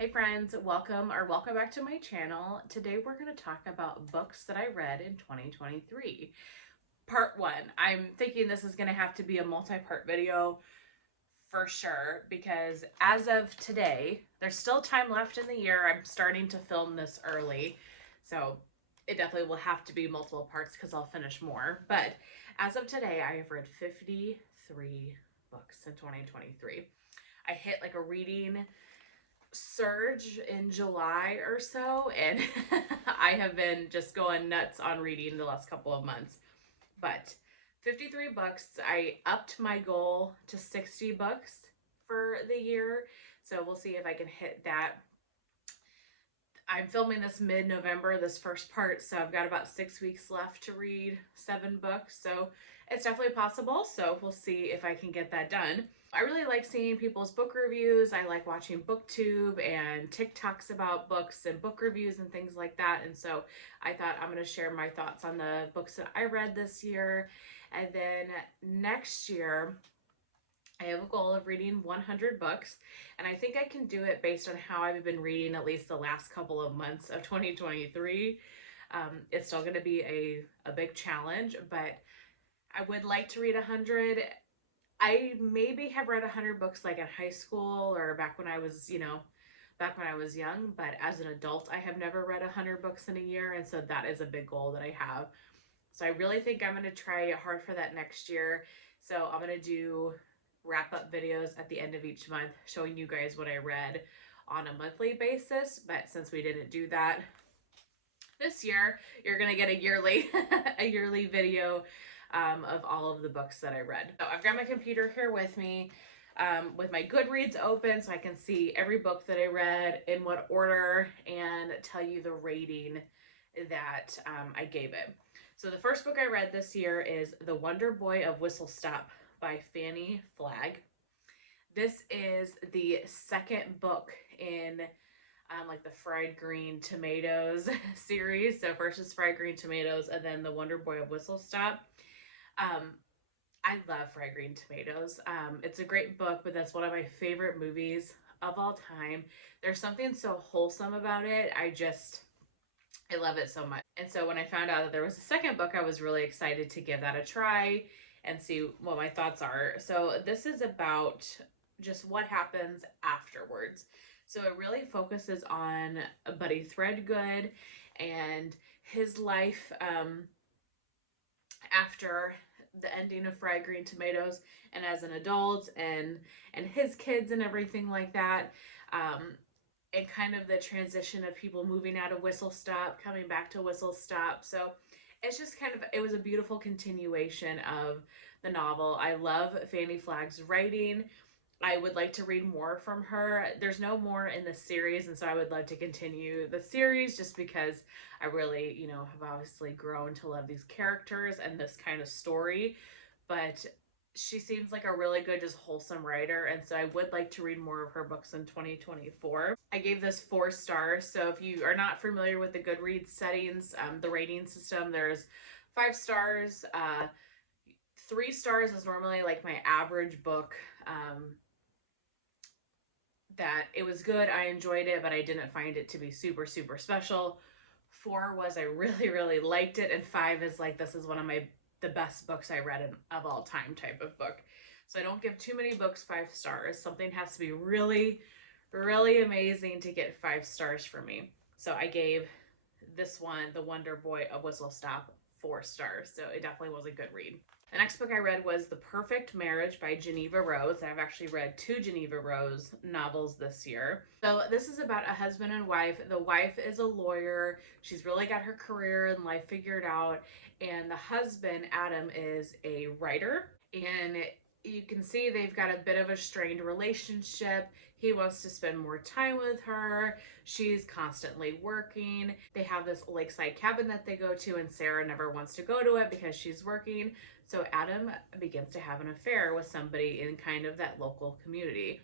Hey friends, welcome back to my channel. Today we're going to talk about books that I read in 2023. Part 1. I'm thinking this is going to have to be a multi-part video for sure because as of today, there's still time left in the year. I'm starting to film this early. So it definitely will have to be multiple parts because I'll finish more. But as of today, I have read 53 books in 2023. I hit like a reading surge in July or so, and I have been just going nuts on reading the last couple of months. But 53 books, I upped my goal to 60 books for the year, so we'll see if I can hit that. I'm filming this mid-November, this first part, so I've got about 6 weeks left to read 7 books, so it's definitely possible, so we'll see if I can get that done. I really like seeing people's book reviews. I like watching BookTube and TikToks about books and book reviews and things like that, and so I thought I'm going to share my thoughts on the books that I read this year, and then next year, I have a goal of reading 100 books, and I think I can do it based on how I've been reading at least the last couple of months of 2023. It's still going to be a big challenge, but I would like to read 100. I maybe have read 100 books like in high school or back when I was, back when I was young, but as an adult, I have never read 100 books in a year, and so that is a big goal that I have. So I really think I'm going to try hard for that next year. So I'm going to do wrap up videos at the end of each month showing you guys what I read on a monthly basis. But since we didn't do that this year, you're going to get a yearly a yearly video of all of the books that I read. So I've got my computer here with me with my Goodreads open so I can see every book that I read in what order and tell you the rating that I gave it. So the first book I read this year is The Wonder Boy of Whistle Stop by Fannie Flagg. This is the second book in like the Fried Green Tomatoes series. So first is Fried Green Tomatoes and then The Wonder Boy of Whistle Stop. I love Fried Green Tomatoes. It's a great book, but that's one of my favorite movies of all time. There's something so wholesome about it. I love it so much. And so when I found out that there was a second book, I was really excited to give that a try and see what my thoughts are. So this is about just what happens afterwards. So it really focuses on Buddy Threadgood and his life after the ending of Fried Green Tomatoes and as an adult and his kids and everything like that. And kind of the transition of people moving out of Whistle Stop, coming back to Whistle Stop. So it's just kind of, it was a beautiful continuation of the novel. I love Fannie Flagg's writing. I would like to read more from her. There's no more in the series, and so I would love to continue the series just because I really, have obviously grown to love these characters and this kind of story. But she seems like a really good, just wholesome writer, and so I would like to read more of her books in 2024. I gave this 4 stars, so if you are not familiar with the Goodreads settings, the rating system, there's 5 stars. 3 stars is normally like my average book. That it was good, I enjoyed it, but I didn't find it to be super, super special. 4 was I really, really liked it, and 5 is like, this is one of the best books I read of all time type of book. So I don't give too many books 5 stars. Something has to be really, really amazing to get 5 stars for me. So I gave this one, The Wonder Boy of Whistle Stop, 4 stars. So it definitely was a good read. The next book I read was The Perfect Marriage by Geneva Rose. I've actually read 2 Geneva Rose novels this year. So this is about a husband and wife. The wife is a lawyer. She's really got her career and life figured out. And the husband, Adam, is a writer. And you can see they've got a bit of a strained relationship. He wants to spend more time with her. She's constantly working. They have this lakeside cabin that they go to, and Sarah never wants to go to it because she's working. So Adam begins to have an affair with somebody in kind of that local community.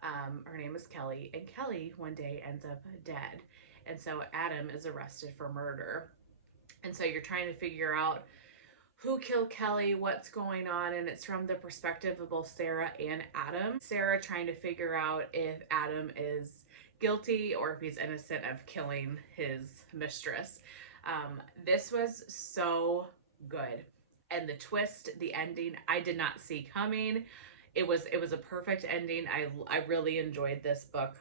Her name is Kelly, and Kelly one day ends up dead. And so Adam is arrested for murder. And so you're trying to figure out who killed Kelly, what's going on, and it's from the perspective of both Sarah and Adam. Sarah trying to figure out if Adam is guilty or if he's innocent of killing his mistress. This was so good. And the twist, the ending, I did not see coming. It was a perfect ending. I really enjoyed this book,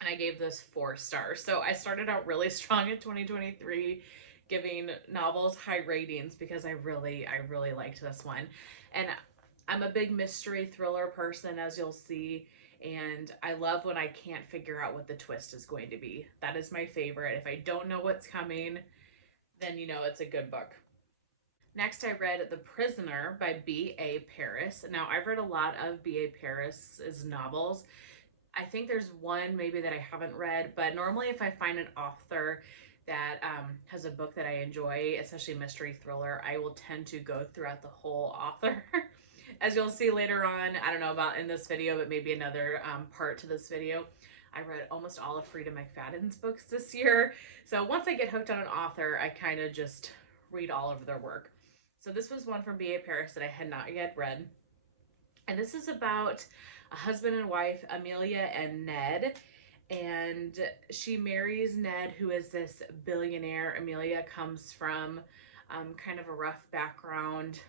and I gave this 4 stars. So I started out really strong in 2023, giving novels high ratings because I really liked this one. And I'm a big mystery thriller person, as you'll see, and I love when I can't figure out what the twist is going to be. That is my favorite. If I don't know what's coming, then you know it's a good book. Next, I read The Prisoner by B.A. Paris. Now, I've read a lot of B.A. Paris's novels. I think there's one maybe that I haven't read, but normally if I find an author that has a book that I enjoy, especially mystery thriller, I will tend to go throughout the whole author. As you'll see later on, I don't know about in this video, but maybe another part to this video, I read almost all of Frida McFadden's books this year. So once I get hooked on an author, I kind of just read all of their work. So this was one from B.A. Paris that I had not yet read. And this is about a husband and wife, Amelia and Ned. And she marries Ned, who is this billionaire. Amelia comes from kind of a rough background.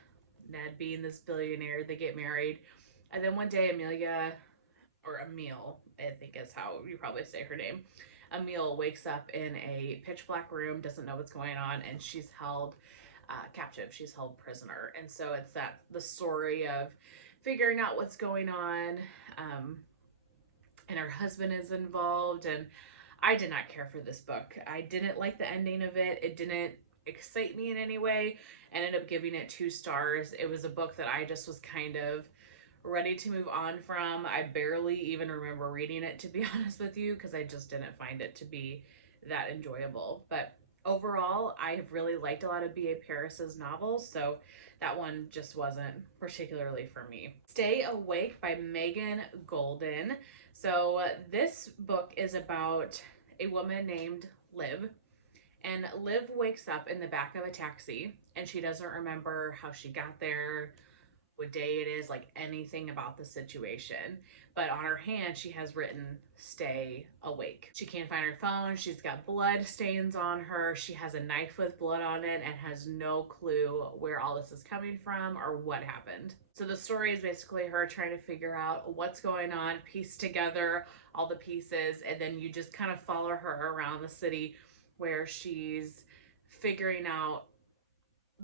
Ned being this billionaire, they get married. And then one day, Amelia, or Emile, I think is how you probably say her name, Emile wakes up in a pitch black room, doesn't know what's going on, and she's held captive. She's held prisoner. And so it's the story of figuring out what's going on. And her husband is involved. And I did not care for this book. I didn't like the ending of it. It didn't excite me in any way. I ended up giving it 2 stars. It was a book that I just was kind of ready to move on from. I barely even remember reading it, to be honest with you, because I just didn't find it to be that enjoyable. But overall, I have really liked a lot of B.A. Paris's novels, so that one just wasn't particularly for me. Stay Awake by Megan Golden. So this book is about a woman named Liv, and Liv wakes up in the back of a taxi, and she doesn't remember how she got there, what day it is, like anything about the situation. But on her hand, she has written, "Stay awake." She can't find her phone. She's got blood stains on her. She has a knife with blood on it and has no clue where all this is coming from or what happened. So the story is basically her trying to figure out what's going on, piece together all the pieces, and then you just kind of follow her around the city where she's figuring out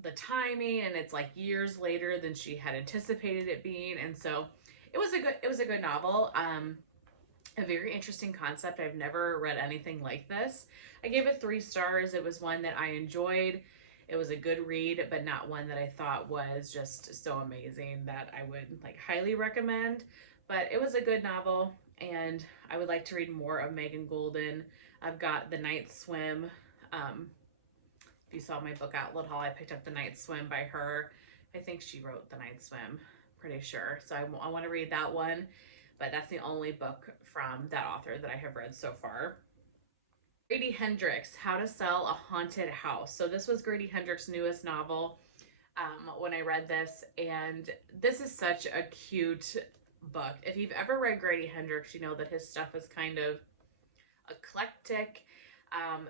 the timing, and it's like years later than she had anticipated it being. And so it was a good novel. A very interesting concept. I've never read anything like this. I gave it 3 stars. It was one that I enjoyed. It was a good read, but not one that I thought was just so amazing that I would like highly recommend. But it was a good novel, and I would like to read more of Megan Golden. I've got The Night Swim. If you saw my book outlet haul, I picked up The Night Swim by her. I think she wrote The Night Swim, pretty sure. So I want to read that one, but that's the only book from that author that I have read so far. Grady Hendrix, How to Sell a Haunted House. So this was Grady Hendrix's newest novel when I read this, and this is such a cute book. If you've ever read Grady Hendrix, you know that his stuff is kind of eclectic,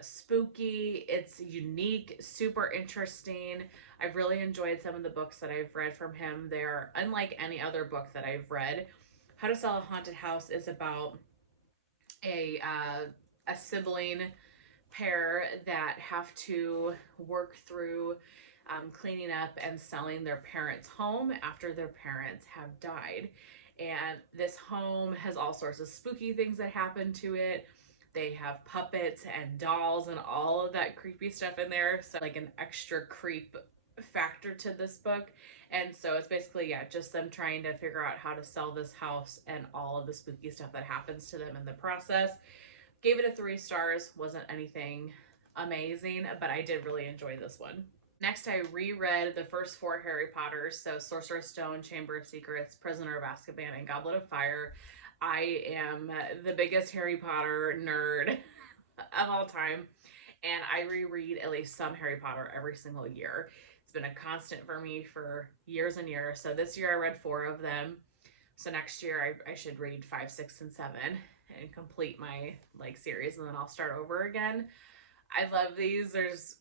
spooky. It's unique, super interesting. I've really enjoyed some of the books that I've read from him. They're unlike any other book that I've read. How to Sell a Haunted House is about a sibling pair that have to work through cleaning up and selling their parents' home after their parents have died. And this home has all sorts of spooky things that happen to it. They have puppets and dolls and all of that creepy stuff in there. So like an extra creep factor to this book. And so it's basically, yeah, just them trying to figure out how to sell this house and all of the spooky stuff that happens to them in the process. Gave it a 3 stars. Wasn't anything amazing, but I did really enjoy this one. Next, I reread the first 4 Harry Potters. So Sorcerer's Stone, Chamber of Secrets, Prisoner of Azkaban, and Goblet of Fire. I am the biggest Harry Potter nerd of all time, and I reread at least some Harry Potter every single year. It's been a constant for me for years and years. So this year I read 4 of them. So next year I should read 5, 6, and 7. and complete my like series, and then I'll start over again. I love these. There's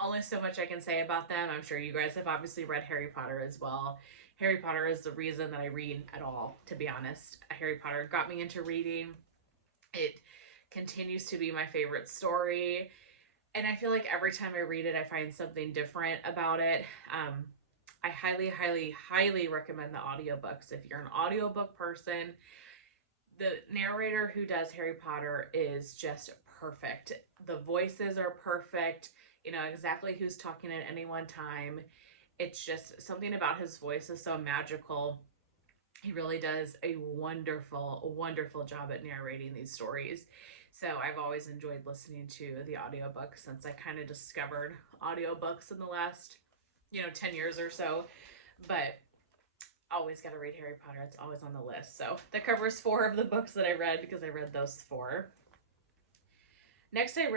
only so much I can say about them. I'm sure you guys have obviously read Harry Potter as well. Harry Potter is the reason that I read at all, to be honest. Harry Potter got me into reading. It continues to be my favorite story. And I feel like every time I read it, I find something different about it. I highly, highly, highly recommend the audiobooks. If you're an audiobook person, the narrator who does Harry Potter is just perfect. The voices are perfect. You know exactly who's talking at any one time. It's just something about his voice is so magical. He really does a wonderful, wonderful job at narrating these stories. So I've always enjoyed listening to the audiobook since I kind of discovered audiobooks in the last, 10 years or so. But always got to read Harry Potter. It's always on the list. So that covers 4 of the books that I read because I read those 4. Next, I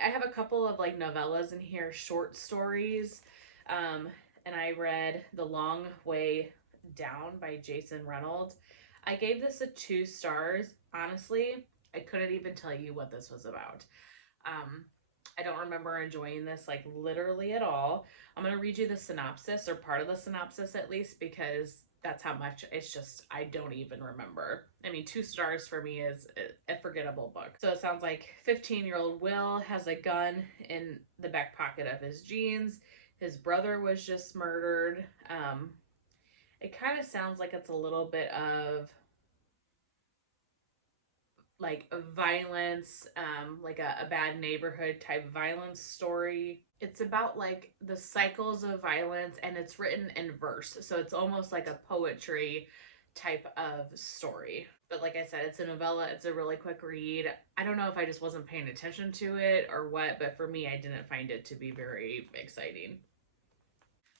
have a couple of like novellas in here, short stories. And I read The Long Way Down by Jason Reynolds. I gave this a 2 stars. Honestly, I couldn't even tell you what this was about. I don't remember enjoying this like literally at all. I'm going to read you the synopsis, or part of the synopsis at least, because that's how much it's just, I don't even remember. I mean, 2 stars for me is a forgettable book. So it sounds like 15-year-old Will has a gun in the back pocket of his jeans. His brother was just murdered. It kind of sounds like it's a little bit of like violence, like a bad neighborhood type violence story. It's about like the cycles of violence, and it's written in verse. So it's almost like a poetry type of story. But like I said, it's a novella. It's a really quick read. I don't know if I just wasn't paying attention to it or what, but for me, I didn't find it to be very exciting.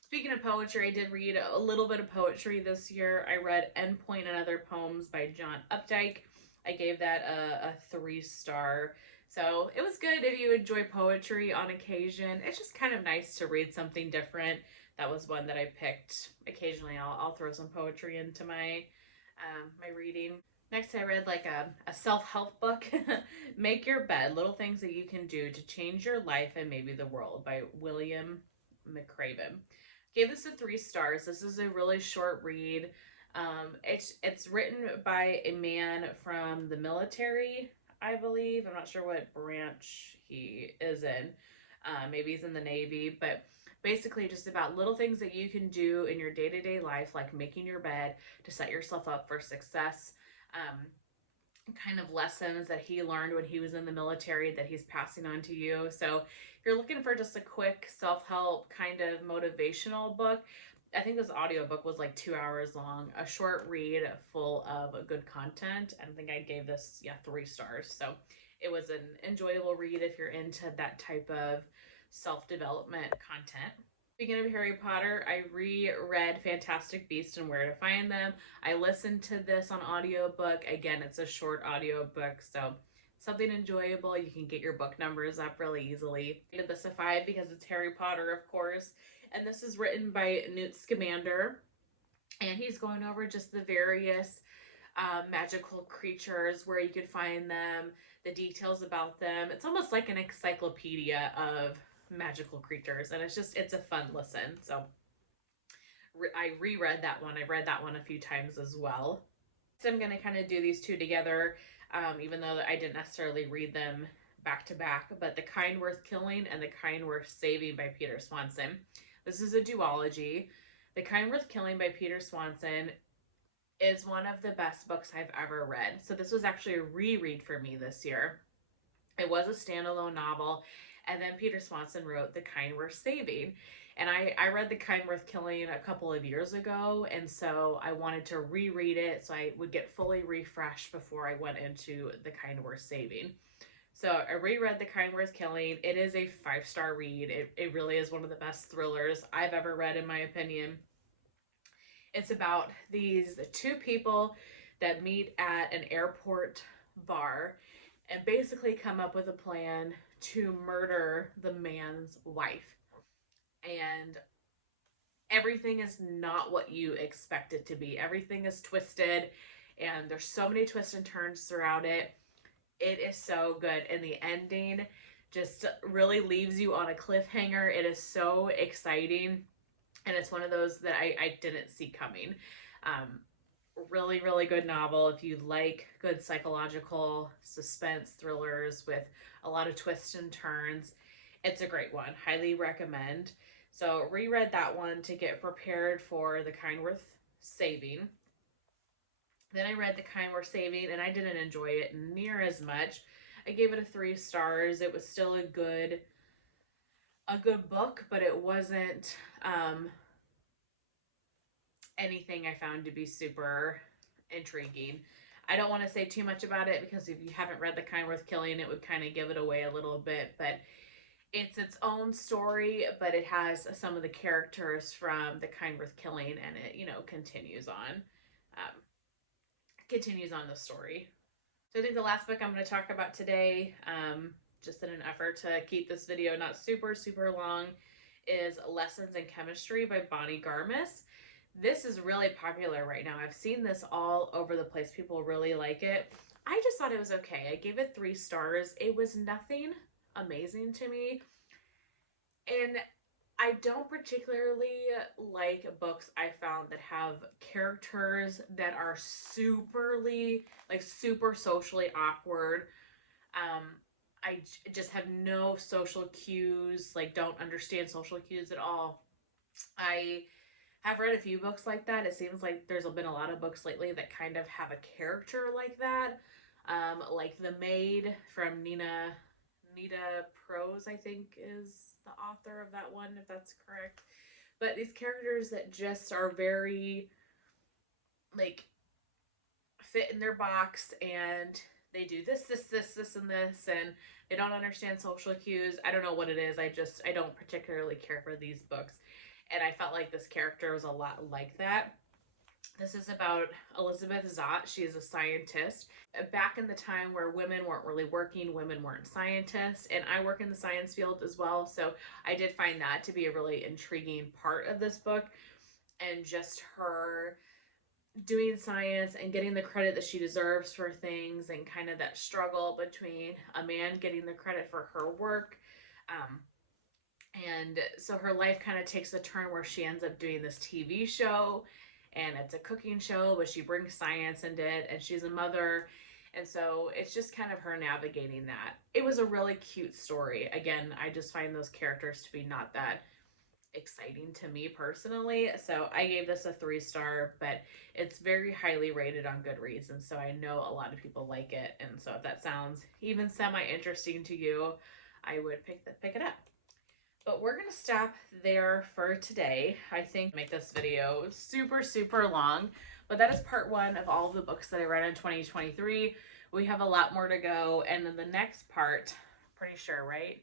Speaking of poetry, I did read a little bit of poetry this year. I read Endpoint and Other Poems by John Updike. I gave that a 3-star. So it was good if you enjoy poetry on occasion. It's just kind of nice to read something different. That was one that I picked. Occasionally I'll throw some poetry into my my reading. Next, I read like a self-help book, Make Your Bed, Little Things That You Can Do to Change Your Life and Maybe the World by William McCraven. Gave this a 3 stars. This is a really short read. It's written by a man from the military, I believe. I'm not sure what branch he is in. Maybe he's in the Navy, but basically just about little things that you can do in your day-to-day life, like making your bed to set yourself up for success. Kind of lessons that he learned when he was in the military that he's passing on to you. So if you're looking for just a quick self-help kind of motivational book, I think this audiobook was like 2 hours long, a short read full of good content. I think I gave this 3 stars. So it was an enjoyable read if you're into that type of self-development content. Speaking of Harry Potter, I reread Fantastic Beasts and Where to Find Them. I listened to this on audiobook. Again, it's a short audiobook, so something enjoyable. You can get your book numbers up really easily. I did this a 5 because it's Harry Potter, of course. And this is written by Newt Scamander. And he's going over just the various magical creatures, where you could find them, the details about them. It's almost like an encyclopedia of magical creatures, and it's a fun listen. So I reread that one. I read that one a few times as well. So I'm going to kind of do these 2 together, even though I didn't necessarily read them back to back. But The Kind Worth Killing and The Kind Worth Saving by Peter Swanson. This is a duology. The Kind Worth Killing by Peter Swanson is one of the best books I've ever read. So this was actually a reread for me this year. It was a standalone novel, and then Peter Swanson wrote The Kind Worth Saving. And I read The Kind Worth Killing a couple of years ago, and so I wanted to reread it so I would get fully refreshed before I went into The Kind Worth Saving. So I reread The Kind Worth Killing. It is a 5-star read. It really is one of the best thrillers I've ever read, in my opinion. It's about these 2 people that meet at an airport bar and basically come up with a plan to murder the man's wife. And everything is not what you expect it to be. Everything is twisted. and there's so many twists and turns throughout it. It is so good, and the ending just really leaves you on a cliffhanger. It is so exciting, and it's one of those that I didn't see coming. Um, Really, really good novel. If you like good psychological suspense thrillers with a lot of twists and turns, it's a great one. Highly recommend. So, reread that one to get prepared for The Kind Worth Saving. Then I read The Kind Worth Saving, and I didn't enjoy it near as much. I gave it a 3 stars. It was still a good book, but it wasn't anything I found to be super intriguing. I don't want to say too much about it because if you haven't read The Kind Worth Killing, it would kind of give it away a little bit, but it's its own story, but it has some of the characters from The Kind Worth Killing, and it, continues on the story. So I think the last book I'm going to talk about today, just in an effort to keep this video not super, super long, is Lessons in Chemistry by Bonnie Garmis. This is really popular right now. I've seen this all over the place. People really like it. I just thought it was okay. I gave it 3 stars. It was nothing amazing to me. And I don't particularly like books I found that have characters that are super socially awkward. Um, I just have no social cues, like, don't understand social cues at all. I have read a few books like that. It seems like there's been a lot of books lately that kind of have a character like that. Like The Maid from Nita Prose, I think, is the author of that one, if that's correct. But these characters that just are very, like, fit in their box, and they do this, and this, and they don't understand social cues. I don't know what it is. I don't particularly care for these books. And I felt like this character was a lot like that. This is about Elizabeth Zott. She is a scientist. Back in the time where women weren't really working, women weren't scientists, and I work in the science field as well, so I did find that to be a really intriguing part of this book, and just her doing science and getting the credit that she deserves for things, and kind of that struggle between a man getting the credit for her work. And so her life kind of takes a turn where she ends up doing this TV show, and it's a cooking show, but she brings science into it, and she's a mother. And so it's just kind of her navigating that. It was a really cute story. Again, I just find those characters to be not that exciting to me personally. So I gave this a 3 star, but it's very highly rated on Goodreads. And so I know a lot of people like it. And so if that sounds even semi interesting to you, I would pick it up. But we're going to stop there for today. I think make this video super, super long, but that is part 1 of all of the books that I read in 2023. We have a lot more to go. And then the next part, pretty sure, right?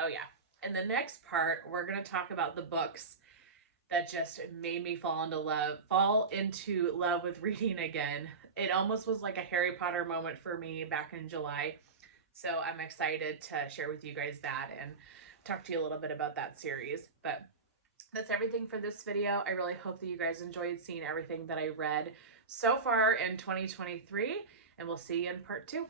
Oh yeah. In the next part, we're going to talk about the books that just made me fall into love with reading again. It almost was like a Harry Potter moment for me back in July. So I'm excited to share with you guys that and talk to you a little bit about that series. But that's everything for this video. I really hope that you guys enjoyed seeing everything that I read so far in 2023, and we'll see you in part 2.